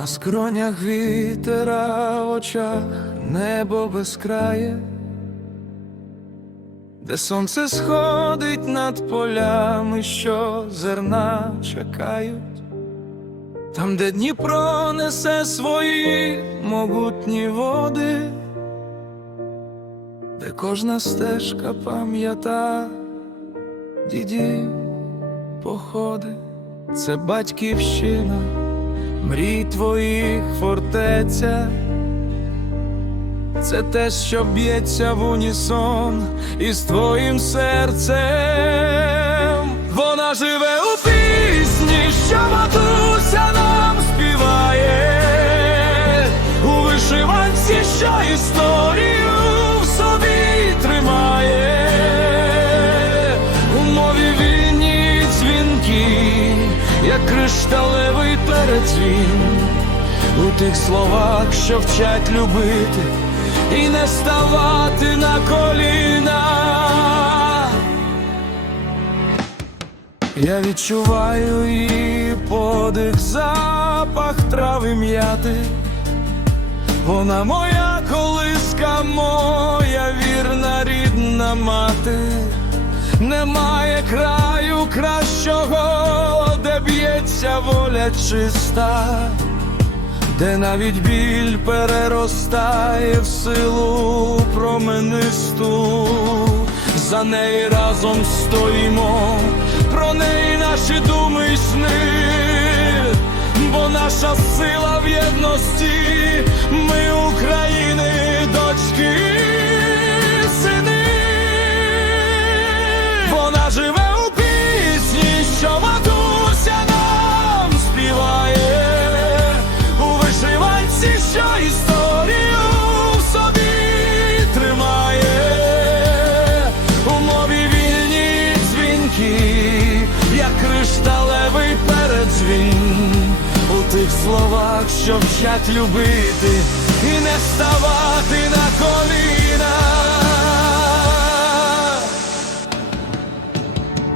На скронях вітера в очах небо безкрає, де сонце сходить над полями, що зерна чекають, там, де Дніпро несе свої могутні води, де кожна стежка пам'ята дідів походи, це батьківщина мрій твоїх фортеця, це те, що б'ється в унісон із твоїм серцем. Вона живе у пісні, що матуся нам співає, у вишиванці, що історію в собі тримає, як кришталевий передзвін, у тих словах, що вчать любити і не ставати на коліна. Я відчуваю її подих, запах трави м'яти. Вона моя колиска, моя вірна рідна мати. Немає краю б'ється воля чиста, де навіть біль переростає в силу променисту. За неї разом стоїмо, про неї наші думи й сни, бо наша сила в єдності, ми словах, що вчать любити і не ставати на коліна.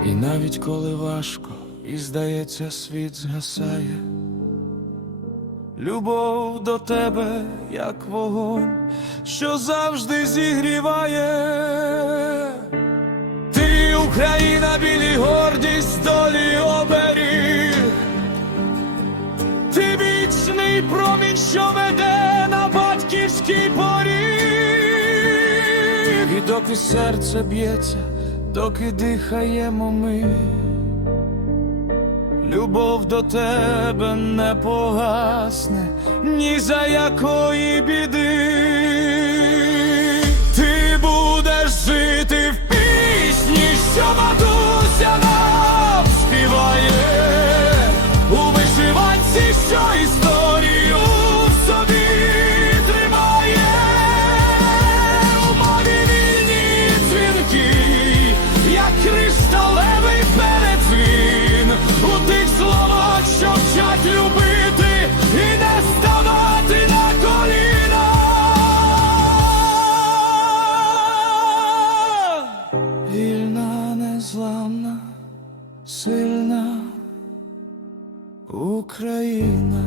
І навіть коли важко і здається, світ згасає, любов до тебе, як вогонь, що завжди зігріває. Ти Україна, білі гордість, долі промінь, що веде на батьківський поріг. І доки серце б'ється, доки дихаємо ми, любов до тебе не погасне ні за якої біди. Україна.